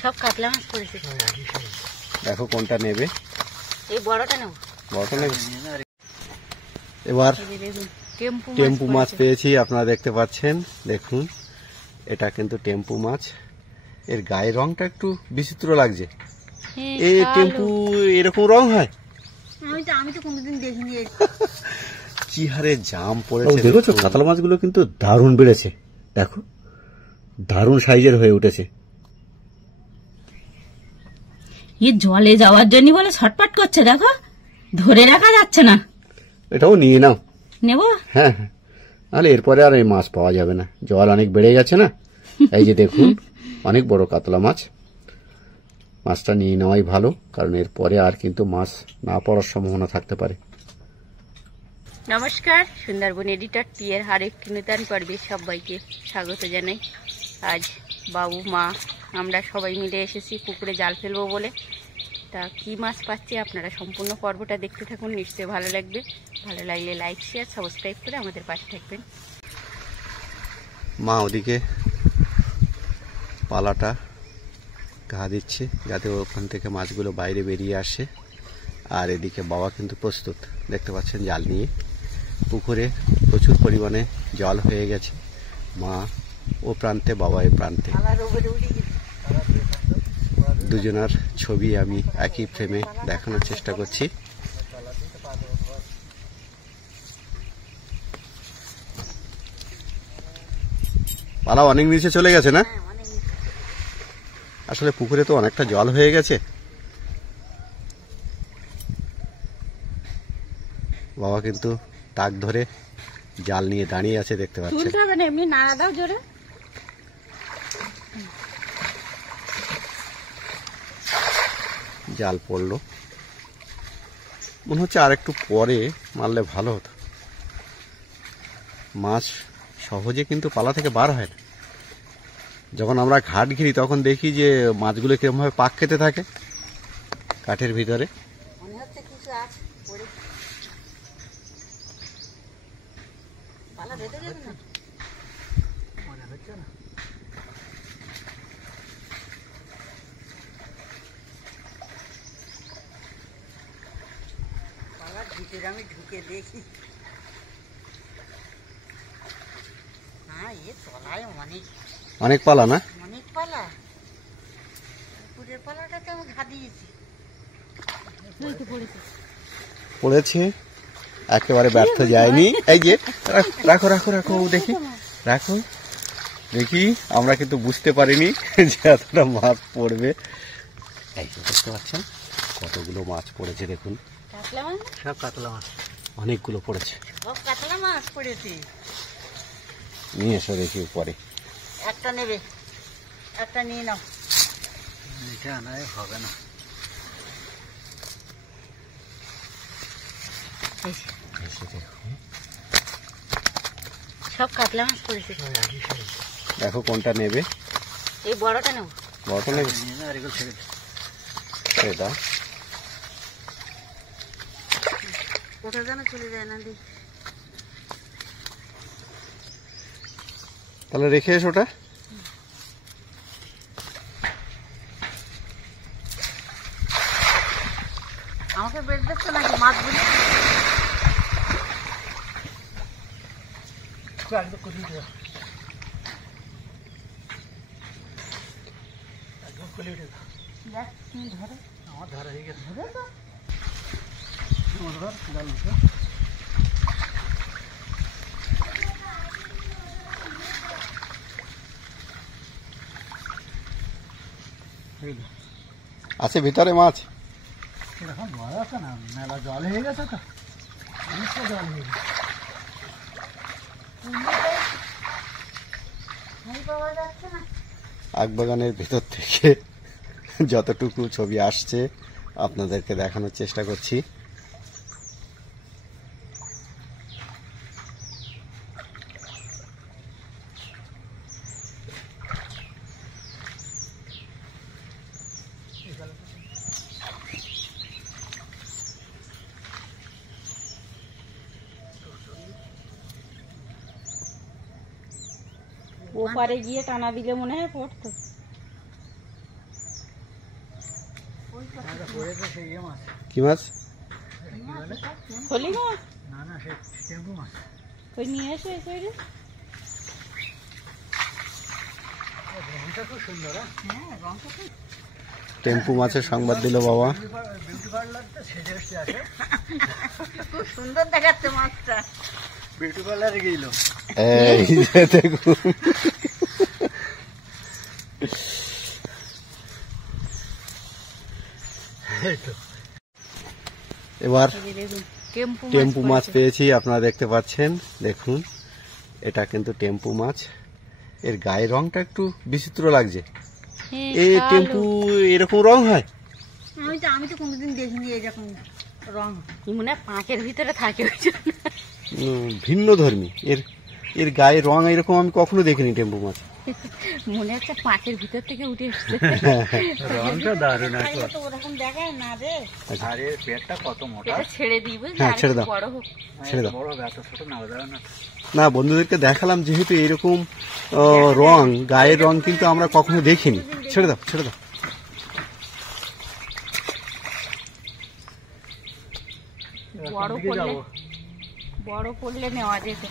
সব কাতলা মাছ পড়েছে। দেখো কোনটা নেবে। এই বড়টা নেব। বড়টা নেবে। এবার টেম্পু মাছ পেয়েছি, আপনারা দেখতে পাচ্ছেন। দেখুন এটা কিন্তু টেম্পু মাছ। এর গায়ের রংটা একটু বিচিত্র লাগছে। এই টেম্পু এরকম রং হয়? আমি তো কোনোদিন দেখিনি। কি হারে জাম পড়েছে দেখেছো। কাতলা মাছগুলো কিন্তু দারুণ বেড়েছে, দেখো দারুণ সাইজের হয়ে উঠেছে। এই জলে যাওয়ার জন্য বলে ছটপট করছে, দেখো ধরে রাখা যাচ্ছে না। এটাও নিয়ে নাও। নেব? হ্যাঁ হ্যাঁ, নাহলে এরপরে আর এই মাছ পাওয়া যাবে না, জল অনেক বেড়ে গেছে না। এই যে দেখুন অনেক বড় কাতলা মাছ। মাছটা নিয়ে নেওয়াই ভালো, কারণ এরপরে আর কিন্তু মাছ না পড়ার সম্ভাবনা থাকতে পারে। নমস্কার, সুন্দরবন এডিটর টি এর আরেকটি নতুন পর্বে সবাইকে স্বাগত জানাই। আজ বাবু, মা, আমরা সবাই মিলে এসেছি পুকুরে জাল ফেলবো বলে। তা কি মাছ পাচ্ছি আপনারা সম্পূর্ণ পর্বটা দেখতে থাকুন, নিশ্চয়ই ভালো লাগবে। ভালো লাগলে লাইক, শেয়ার, সাবস্ক্রাইব করে আমাদের পাশে থাকবেন। মা ওদিকে পালাটা ঘা দিচ্ছে যাতে ওখান থেকে মাছগুলো বাইরে বেরিয়ে আসে, আর এদিকে বাবা কিন্তু প্রস্তুত, দেখতে পাচ্ছেন জাল নিয়ে। পুকুরে প্রচুর পরিমাণে জল হয়ে গেছে। মা ও প্রান্তে, বাবা এ প্রান্তে। দুজনার ছবি আমি একই ফ্রেমে দেখানোর চেষ্টা করছি। পালা অনেক নিচে চলে গেছে না? আসলে পুকুরে তো অনেকটা জল হয়ে গেছে। বাবা কিন্তু তাক ধরে জাল নিয়ে দাঁড়িয়ে আছে, দেখতে পাচ্ছেন। তুলতে হবে না, এমনি নাড়া দাও জোরে। জাল পড়লো, মনে হচ্ছে আর একটু পরে মারলে ভালো হতো। মাছ সহজে কিন্তু পালা থেকে বার হয় না। যখন আমরা ঘাট ঘিরি তখন দেখি যে মাছগুলো কিরকমভাবে পাক খেতে থাকে কাঠের ভিতরে। মনে হচ্ছে কিছু আছে পড়ে। পালা বেঁধে যাবে না? মনে হচ্ছে না। পালার ভিতরে আমি ঢুকে দেখি। হ্যাঁ, এ তলায় অনেক পালা না? অনেক পালা। পুকুরের পালাটাতে আমি ঘা দিয়েছি। পড়েছে, একেবারে ব্যর্থ যায়নি। এই যে রাখো রাখো রাখো, দেখি রাখো দেখি। আমরা কিন্তু বুঝতে পারিনি যে এতটা মাছ পড়বে। এই যে দেখতে পাচ্ছেন কতগুলো মাছ পড়েছে, দেখুন। কাতলা মাছ? সব কাতলা মাছ, অনেকগুলো পড়েছে। সব কাতলা মাছ পড়েছে। নিয়ে এসো দেখি উপরে। একটা নেবে, একটা নিয়ে নাও। এটা আনায় হবে না। সব কাতলা মাছ পড়েছে। দেখো কোনটা নেবে। এই বড়টা নেব। বড়টা নেবে। এটা ওটা যেন চলে যায় না। দেখি তাহলে রেখে এসো ওটা। আমাকে বেশ দেখছো নাকি মাছগুলো? আমার ধরা হয়ে গেছে। আছে ভিতরে মাছ। এরকম ভয় আছে না, মেলা জল হয়ে গেছে তো, অনেকটা জল হয়ে গেছে। আগবাগানের ভেতর থেকে যতটুকু ছবি আসছে আপনাদেরকে দেখানোর চেষ্টা করছি। ওপারে গিয়ে টানা দিলে মনে হয় পড়তো। কি মাছ? হলি মাছ? ওই নিয়ে এসে এসে টেম্পু মাছের সংবাদ দিল বাবা। খুব সুন্দর দেখাচ্ছে মাছটা। বিউটি পার্লারে গেল। এই যে দেখুন, এবার টেম্পু মাছ পেয়েছি, আপনারা দেখতে পাচ্ছেন। দেখুন, এটা কিন্তু টেম্পু মাছ। এর গায়ের রংটা একটু বিচিত্র লাগছে। এই টেম্পু এরকম রং হয়? আমি তো কোনোদিন দেখিনি এরকম রং। মনে হয় পাঁকের ভিতরে থাকে। ভিন্ন ধর্মী। এর গায়ের রং এরকম আমি কখনো দেখিনি টেম্পু মাছ। মনে হচ্ছে পাঁকের ভিতর থেকে উঠে এসছে। রংটা দারুণ। ওরকম দেখায় না রে। আর এর পেটটা কত মোটা। ছেড়ে দিই, হ্যাঁ ছেড়ে দাও, বড় হোক। ছেড়ে দাও। বড় এত ছোট না না। না, বন্ধুদেরকে দেখালাম যেহেতু এরকম রং, গায়ের রং কিন্তু আমরা কখনো দেখিনি। ছেড়ে দাও, ছেড়ে দাও। বড় পড়লে নেওয়া যেত।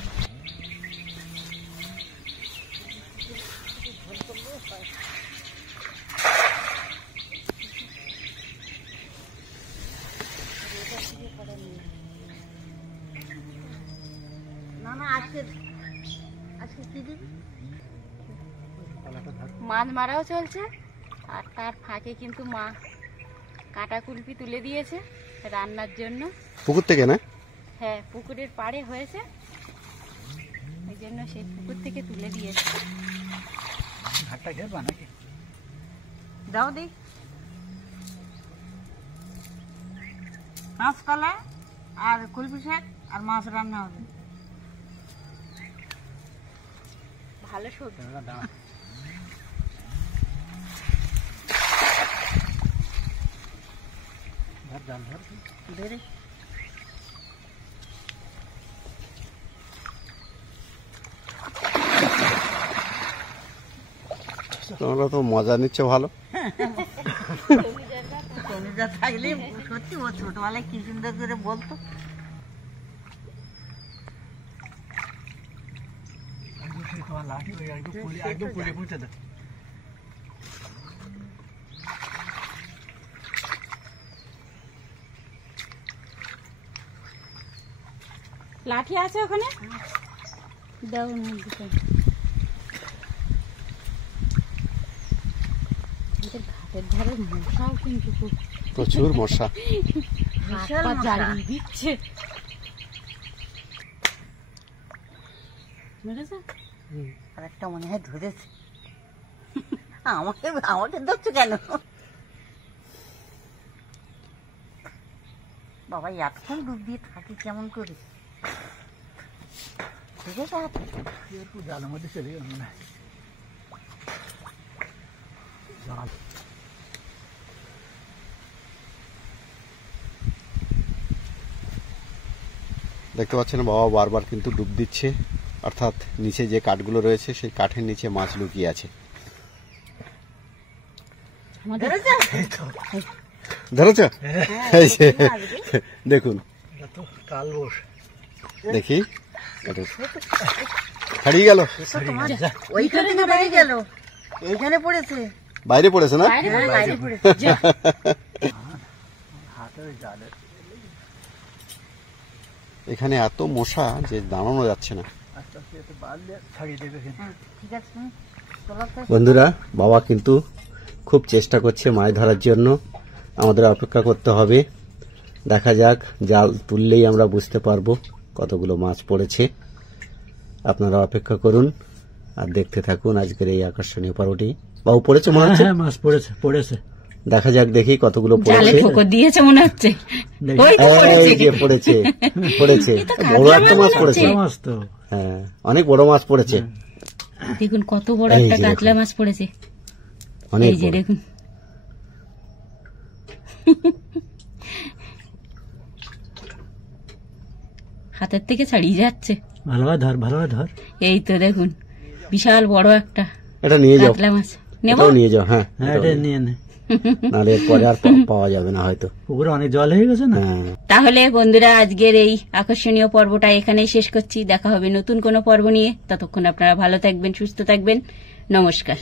মাছ মারাও চলছে, আর তার ফাঁকে কিন্তু মা কাঁটা কুলপি তুলে দিয়েছে রান্নার জন্য। পুকুর থেকে না? হ্যাঁ, পুকুরের পাড়ে হয়েছে, এই জন্য সেই পুকুর থেকে তুলে দিয়েছে। ঘাটটা ঘেরবা নাকি? দাও দি। কাঁচকলা আর কুলপি শাক আর মাছ রান্না হবে। ভালো সবজি। তোমরা তো মজা নিচ্ছ ভালো। থাকলে সত্যি ও ছোটবেলায় কি সুন্দর করে বলতো। লাঠি একদম পুলে পৌঁছে দেয়। লাঠি আছে ওখানে? দাও না। ঘাটের ধারে মশাও কিন্তু খুব, প্রচুর মশা। জ্বালিয়ে দিচ্ছে। আরেকটা মনে হয় ধরেছে। আমাকে ধরছো কেন বাবা? এতক্ষণ ডুব দিয়ে থাকি কেমন করে? ঠিক আছে, একটু জালের মধ্যে চলে গেল মনে হয়। দেখতে পাচ্ছেন বাবা বারবার কিন্তু ডুব দিচ্ছে, অর্থাৎ নিচে যে কাঠগুলো রয়েছে সেই কাঠের নিচে মাছ লুকিয়ে আছে। ধরেছ? দেখুন, দেখি হারিয়ে গেল। ওইখানে না বাইরে গেল, এইখানে পড়েছে। বাইরে পড়েছে না? বাইরে পড়েছে। এখানে এত মশা যে দাঁড়ানো যাচ্ছে না। বন্ধুরা, বাবা কিন্তু খুব চেষ্টা করছে মাছ ধরার জন্য। আমাদের অপেক্ষা করতে হবে, দেখা যাক। জাল তুললেই আমরা বুঝতে পারবো কতগুলো মাছ পড়েছে। আপনারা অপেক্ষা করুন আর দেখতে থাকুন আজকের এই আকর্ষণীয় পর্বটি। বাবু পড়েছে মনে হচ্ছে? মাছ পড়েছে, পড়েছে। দেখা যাক, দেখি কতগুলো পড়েছে। দিয়েছে মনে হচ্ছে। পড়েছে, পড়েছে। বড় একটা মাছ পড়েছে। হ্যাঁ, অনেক বড় মাছ পড়েছে। দেখুন কত বড় একটা কাতলা মাছ পড়েছে। অনেক এই যে দেখুন। হাতের থেকে ছাড়িয়ে যাচ্ছে। ভালোভাবে ধর, ভালোভাবে ধর। এই তো দেখুন, বিশাল বড় একটা এটা নিয়ে যাও, কাতলা মাছ নেব। এটাও নিয়ে যাও। হ্যাঁ, হ্যাঁ এটা নিয়ে নে, নাহলে এরপরে আর পাওয়া যাবে না হয়তো। পুকুরে অনেক জল হয়ে গেছে না। হ্যাঁ। তাহলে বন্ধুরা আজকের এই আকর্ষণীয় পর্বটা এখানেই শেষ করছি। দেখা হবে নতুন কোনো পর্ব নিয়ে। ততক্ষণ আপনারা ভালো থাকবেন, সুস্থ থাকবেন। নমস্কার।